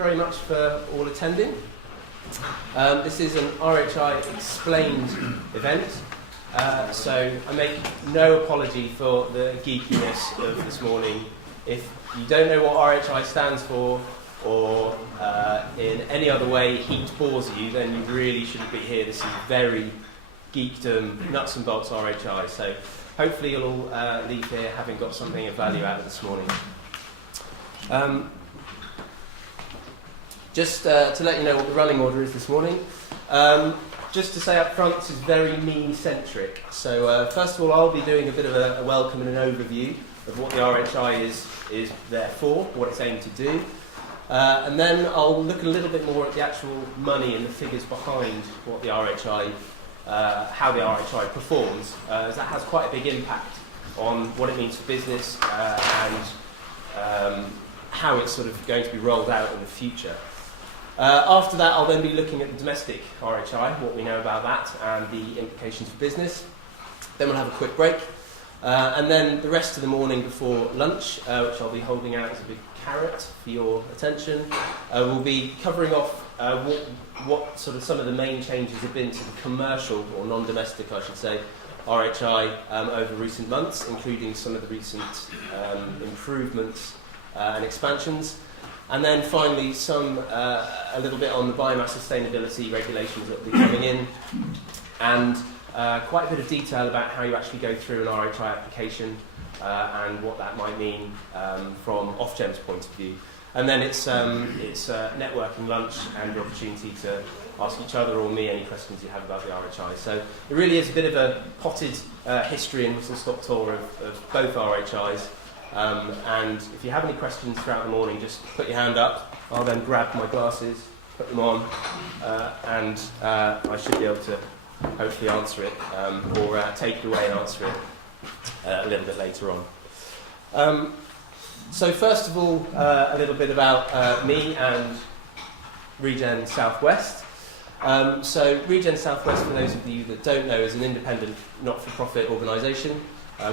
very much for all attending. This is an RHI Explained event, so I make no apology for the geekiness of this morning. If you don't know what RHI stands for, or in any other way heat bores you, then you really shouldn't be here. This is very geekdom, nuts and bolts RHI, so hopefully you'll all leave here having got something of value out of this morning. Just to let you know what the running order is this morning, just to say up front, this is very me-centric. So first of all, I'll be doing a bit of a welcome and an overview of what the RHI is there for, what it's aimed to do. And then I'll look a little bit more at the actual money and the figures behind what the RHI, how the RHI performs, as that has quite a big impact on what it means for business and how it's sort of going to be rolled out in the future. After that, I'll then be looking at the domestic RHI, what we know about that, and the implications for business. Then we'll have a quick break. And then the rest of the morning before lunch, which I'll be holding out as a big carrot for your attention, we'll be covering off what sort of some of the main changes have been to the commercial, or non-domestic I should say, RHI over recent months, including some of the recent improvements and expansions. And then finally, a little bit on the biomass sustainability regulations that will be coming in, and quite a bit of detail about how you actually go through an RHI application and what that might mean from Ofgem's point of view. And then it's networking lunch and the opportunity to ask each other or me any questions you have about the RHI. So it really is a bit of a potted history and whistle-stop tour of both RHIs. And if you have any questions throughout the morning, just put your hand up. I'll then grab my glasses, put them on, and I should be able to hopefully answer it, or take it away and answer it a little bit later on. So first of all, a little bit about me and Regen Southwest. So Regen Southwest, for those of you that don't know, is an independent not-for-profit organisation.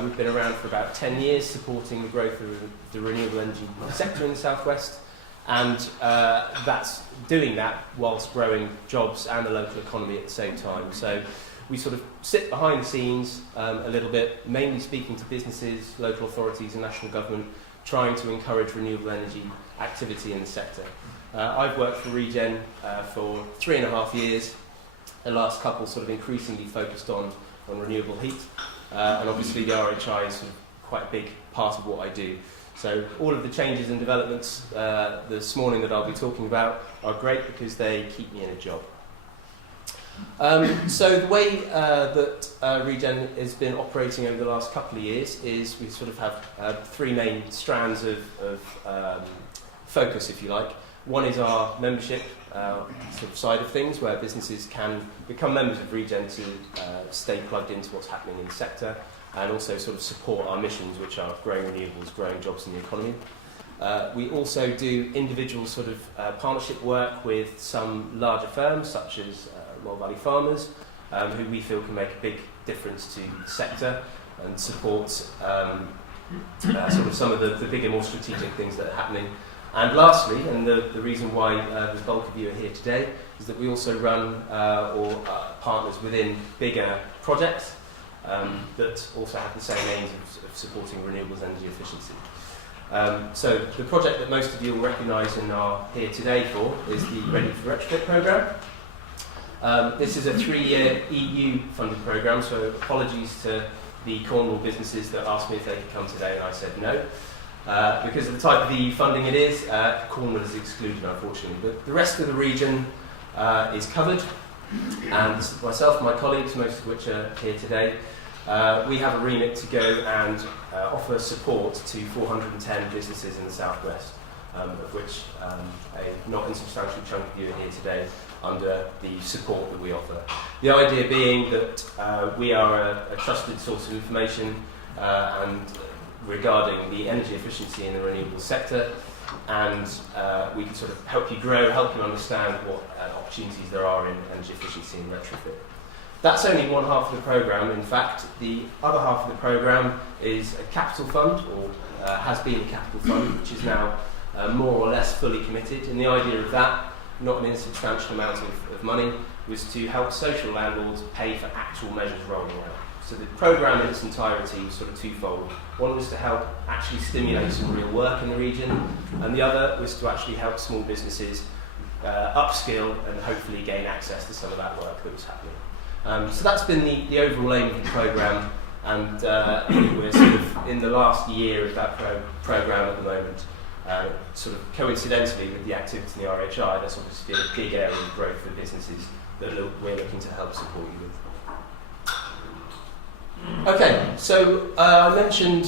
We've been around for about 10 years supporting the growth of the renewable energy sector in the Southwest, and that's doing that whilst growing jobs and the local economy at the same time. So we sort of sit behind the scenes a little bit, mainly speaking to businesses, local authorities and national government, trying to encourage renewable energy activity in the sector. I've worked for Regen for 3.5 years, the last couple sort of increasingly focused on renewable heat. And obviously the RHI is sort of quite a big part of what I do. So all of the changes and developments this morning that I'll be talking about are great because they keep me in a job. So the way that Regen has been operating over the last couple of years is we sort of have three main strands of focus, if you like. One is our membership sort of side of things, where businesses can become members of Regen to stay plugged into what's happening in the sector, and also sort of support our missions, which are growing renewables, growing jobs in the economy. We also do individual sort of partnership work with some larger firms, such as Well Valley Farmers, who we feel can make a big difference to the sector and support sort of some of the bigger, more strategic things that are happening. And lastly, and the reason why the bulk of you are here today, is that we also run or partners within bigger projects that also have the same aims of supporting renewables energy efficiency. So the project that most of you will recognise and are here today for is the Ready for Retrofit programme. This is a 3-year EU-funded programme, so apologies to the Cornwall businesses that asked me if they could come today, and I said no. Because of the type of EU funding it is, Cornwall is excluded, unfortunately. But the rest of the region is covered, and myself and my colleagues, most of which are here today, we have a remit to go and offer support to 410 businesses in the Southwest, of which a not insubstantial chunk of you are here today under the support that we offer. The idea being that we are a trusted source of information and regarding the energy efficiency in the renewable sector, and we can sort of help you grow, help you understand what opportunities there are in energy efficiency and retrofit. That's only one half of the programme. In fact, the other half of the programme is a capital fund, or has been a capital fund, which is now more or less fully committed. And the idea of that, not an insubstantial amount of money, was to help social landlords pay for actual measures rolling out. So the programme in its entirety was sort of twofold. One was to help actually stimulate some real work in the region, and the other was to actually help small businesses upskill and hopefully gain access to some of that work that was happening. So that's been the overall aim of the programme, and we're sort of in the last year of that programme at the moment. Sort of coincidentally with the activity in the RHI, that's obviously been a big area of growth for businesses that we're looking to help support you with. Okay, so I mentioned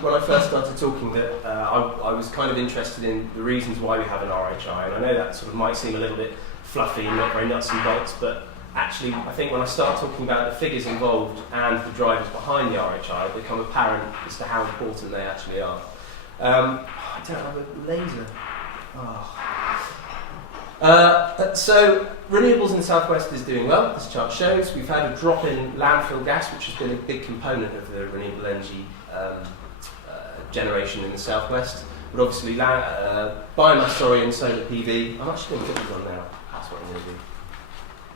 when I first started talking that I was kind of interested in the reasons why we have an RHI, and I know that sort of might seem a little bit fluffy and not very nuts and bolts, but actually I think when I start talking about the figures involved and the drivers behind the RHI, it become apparent as to how important they actually are. I don't have a laser. So renewables in the southwest is doing well. This chart shows we've had a drop in landfill gas, which has been a big component of the renewable energy generation in the southwest. But obviously, biomass, and solar PV. I'm actually going to put these on now. That's what I'm going to do.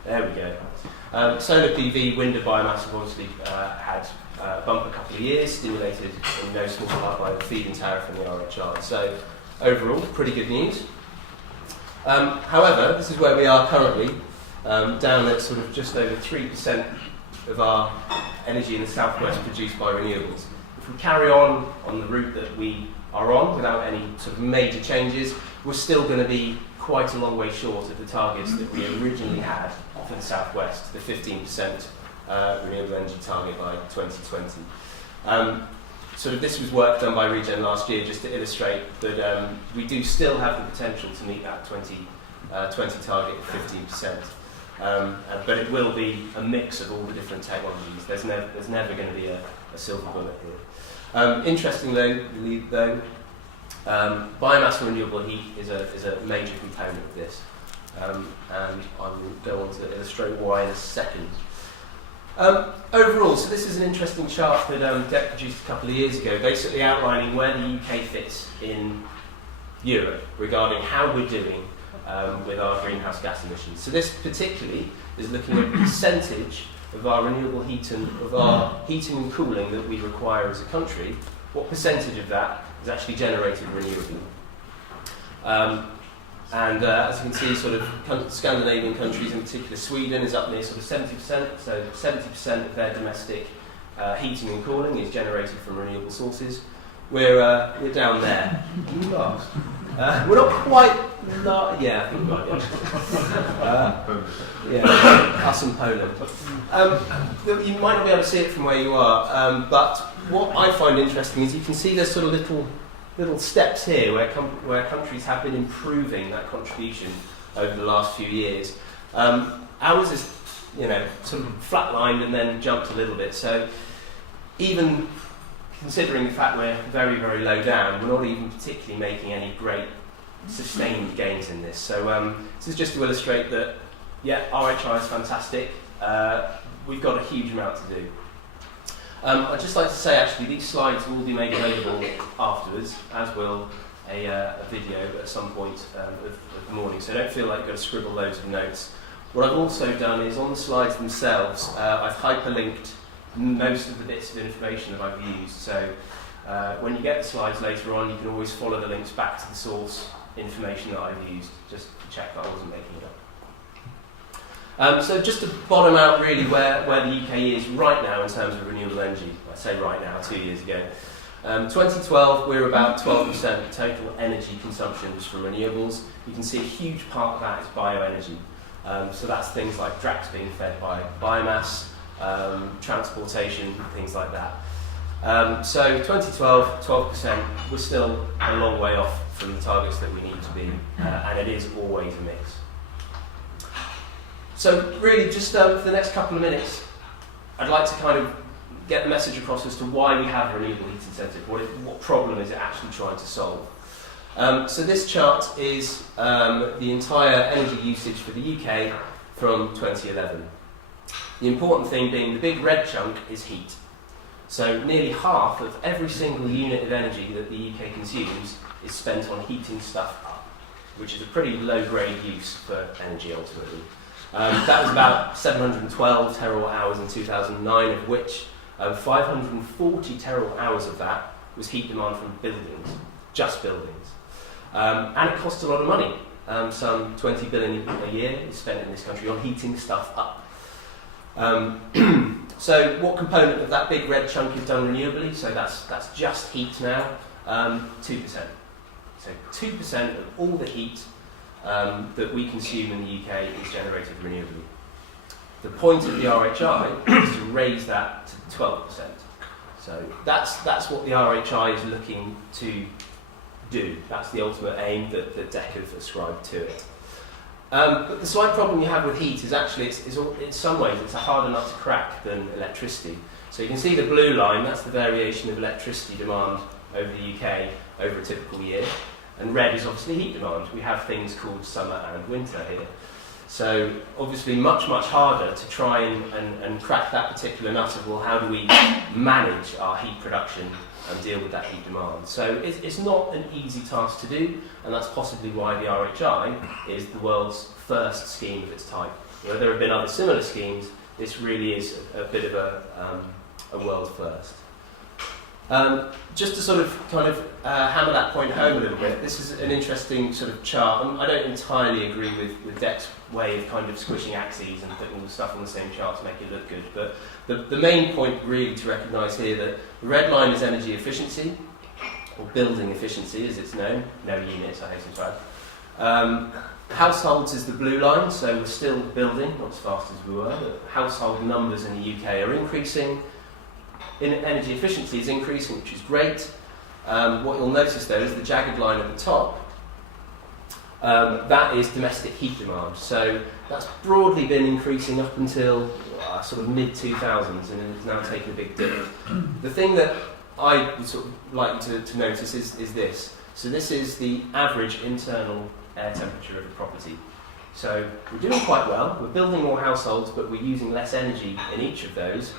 There we go. Solar PV, wind and biomass have obviously had a bump a couple of years, stimulated in no small part by the feed-in tariff and the RHI. So overall, pretty good news. However, this is where we are currently, down at sort of just over 3% of our energy in the southwest produced by renewables. If we carry on the route that we are on without any sort of major changes, we're still going to be quite a long way short of the targets that we originally had for the southwest, the 15% renewable energy target by 2020. Sort of this was work done by Regen last year just to illustrate that we do still have the potential to meet that 2020 target of 15%. But it will be a mix of all the different technologies. There's never going to be a silver bullet here. Interestingly though, biomass and renewable heat is a major component of this. And I will go on to illustrate why in a second. Overall, so this is an interesting chart that DEC produced a couple of years ago, basically outlining where the UK fits in Europe regarding how we're doing with our greenhouse gas emissions. So this particularly is looking at the percentage of our renewable heat and of our heating and cooling that we require as a country. What percentage of that is actually generated renewably? And as you can see, sort of Scandinavian countries, in particular Sweden, is up near sort of 70%. So 70% of their domestic heating and cooling is generated from renewable sources. We're down there. We're not quite. Yeah, I think yeah, us and Poland. You might not be able to see it from where you are, but what I find interesting is you can see there's sort of little steps here where countries have been improving that contribution over the last few years. Ours is, sort of flatlined and then jumped a little bit. So even considering the fact we're very, very low down, we're not even particularly making any great sustained gains in this. So this is just to illustrate that, yeah, RHI is fantastic. We've got a huge amount to do. I'd just like to say, actually, these slides will be made available afterwards, as will a video at some point of the morning, so don't feel like you've got to scribble loads of notes. What I've also done is, on the slides themselves, I've hyperlinked most of the bits of information that I've used, so when you get the slides later on, you can always follow the links back to the source information that I've used, just to check that I wasn't making it up. So just to bottom out really where the UK is right now in terms of renewable energy. I say right now, 2 years ago. 2012, we're about 12% of total energy consumption was from renewables. You can see a huge part of that is bioenergy. So that's things like tracks being fed by biomass, transportation, things like that. So 2012, 12%, we're still a long way off from the targets that we need to be, and it is always a mix. So really, just for the next couple of minutes, I'd like to kind of get the message across as to why we have a renewable heat incentive. What problem is it actually trying to solve? So this chart is the entire energy usage for the UK from 2011. The important thing being the big red chunk is heat. So nearly half of every single unit of energy that the UK consumes is spent on heating stuff up, which is a pretty low-grade use for energy ultimately. That was about 712 terawatt hours in 2009, of which 540 terawatt hours of that was heat demand from buildings, just buildings. And it costs a lot of money. Some 20 billion a year is spent in this country on heating stuff up. So what component of that big red chunk is done renewably? So that's just heat now, 2%. So 2% of all the heat that we consume in the UK is generated renewably. The point of the RHI is to raise that to 12%. So that's what the RHI is looking to do. That's the ultimate aim that DEC have ascribed to it. But the slight problem you have with heat is actually, in some ways, it's a harder nut to crack than electricity. So you can see the blue line, that's the variation of electricity demand over the UK over a typical year. And red is obviously heat demand. We have things called summer and winter here. So obviously much, much harder to try and crack that particular nut of, well, how do we manage our heat production and deal with that heat demand? So it's not an easy task to do, and that's possibly why the RHI is the world's first scheme of its type. You know, there have been other similar schemes. This really is a bit of a world first. Just to sort of kind of hammer that point home a little bit, this is an interesting sort of chart. I don't entirely agree with DEC's way of kind of squishing axes and putting all the stuff on the same chart to make it look good, but the main point really to recognise here that the red line is energy efficiency, or building efficiency as it's known, no units, I hasten to add. Households is the blue line, so we're still building, not as fast as we were, but household numbers in the UK are increasing. Energy efficiency is increasing, which is great. What you'll notice though is the jagged line at the top. That is domestic heat demand. So that's broadly been increasing up until sort of mid-2000s, and it's now taken a big dip. The thing that I would sort of like to notice is this. So this is the average internal air temperature of a property. So we're doing quite well. We're building more households, but we're using less energy in each of those.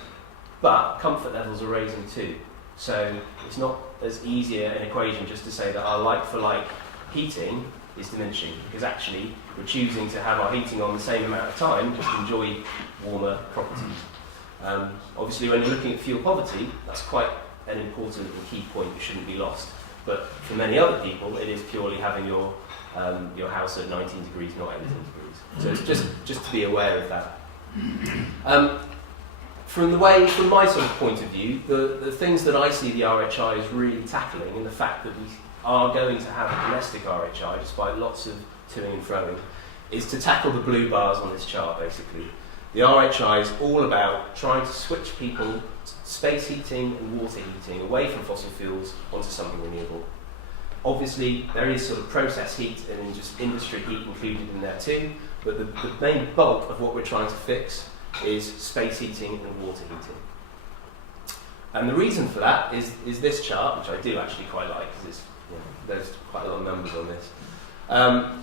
But comfort levels are raising too. So it's not as easy an equation just to say that our like-for-like heating is diminishing, because actually we're choosing to have our heating on the same amount of time, just enjoy warmer properties. Obviously when you're looking at fuel poverty, that's quite an important and key point that shouldn't be lost. But for many other people, it is purely having your house at 19 degrees, not 18 degrees. So it's just to be aware of that. From my sort of point of view, the things that I see the RHI is really tackling, and the fact that we are going to have a domestic RHI, despite lots of toing and froing, is to tackle the blue bars on this chart, basically. The RHI is all about trying to switch people space heating and water heating away from fossil fuels onto something renewable. Obviously, there is sort of process heat and just industry heat included in there too, but the main bulk of what we're trying to fix is space heating and water heating. And the reason for that is this chart, which I do actually quite like, because there's quite a lot of numbers on this.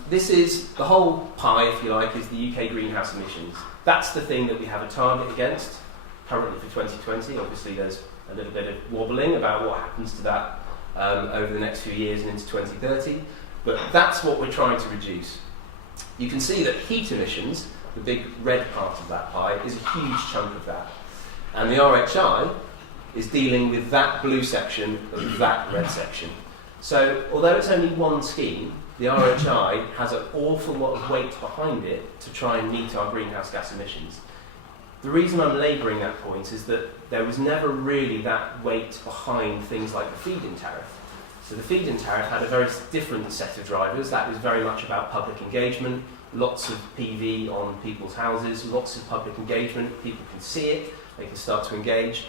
This is the whole pie, if you like, is the UK greenhouse emissions. That's the thing that we have a target against currently for 2020. Obviously there's a little bit of wobbling about what happens to that over the next few years and into 2030, but that's what we're trying to reduce. You can see that heat emissions, the big red part of that pie, is a huge chunk of that. And the RHI is dealing with that blue section of that red section. So although it's only one scheme, the RHI has an awful lot of weight behind it to try and meet our greenhouse gas emissions. The reason I'm labouring that point is that there was never really that weight behind things like the feed-in tariff. So the feed-in tariff had a very different set of drivers. That was very much about public engagement, lots of PV on people's houses, lots of public engagement, people can see it, they can start to engage.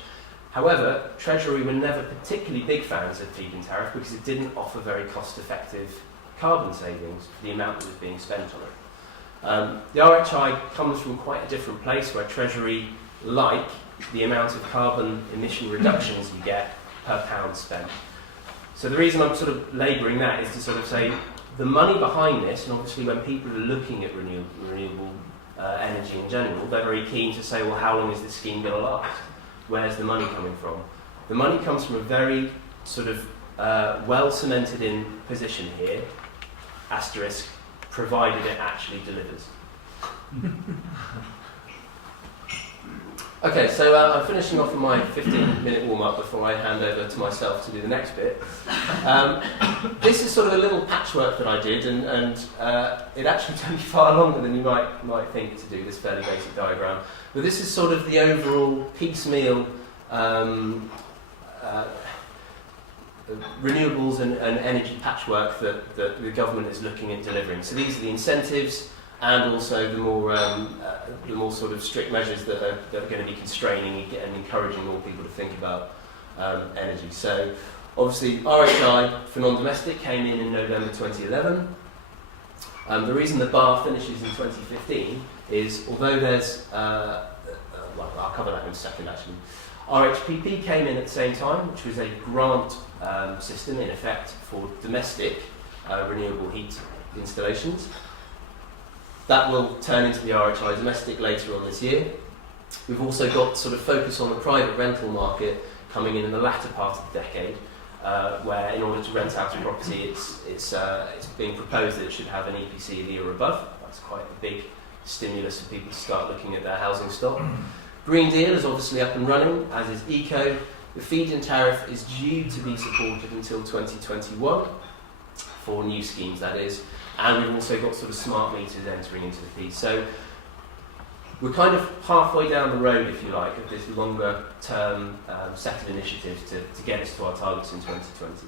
However, Treasury were never particularly big fans of feed-in tariff because it didn't offer very cost-effective carbon savings for the amount that was being spent on it. The RHI comes from quite a different place where Treasury like the amount of carbon emission reductions you get per pound spent. So the reason I'm sort of labouring that is to sort of say the money behind this, and obviously when people are looking at renewable energy in general, they're very keen to say, well, how long is this scheme going to last? Where's the money coming from? The money comes from a very sort of well cemented in position here, asterisk, provided it actually delivers. Okay, so I'm finishing off with my 15-minute warm-up before I hand over to myself to do the next bit. This is sort of a little patchwork that I did, and it actually took me far longer than you might think to do this fairly basic diagram. But this is sort of the overall piecemeal renewables and energy patchwork that the government is looking at delivering. So these are the incentives, and also the more sort of strict measures that are going to be constraining and encouraging more people to think about energy. So obviously RHI for non-domestic came in November 2011. The reason the bar finishes in 2015 is, although there's, well, I'll cover that in a second actually, RHPP came in at the same time, which was a grant system in effect for domestic renewable heat installations. That will turn into the RHI domestic later on this year. We've also got sort of focus on the private rental market coming in the latter part of the decade, where in order to rent out a property, it's being proposed that it should have an EPC of E or above. That's quite a big stimulus for people to start looking at their housing stock. Green Deal is obviously up and running, as is Eco. The feed-in tariff is due to be supported until 2021, for new schemes that is. And we've also got sort of smart meters entering into the piece. So we're kind of halfway down the road, if you like, of this longer term set of initiatives to get us to our targets in 2020.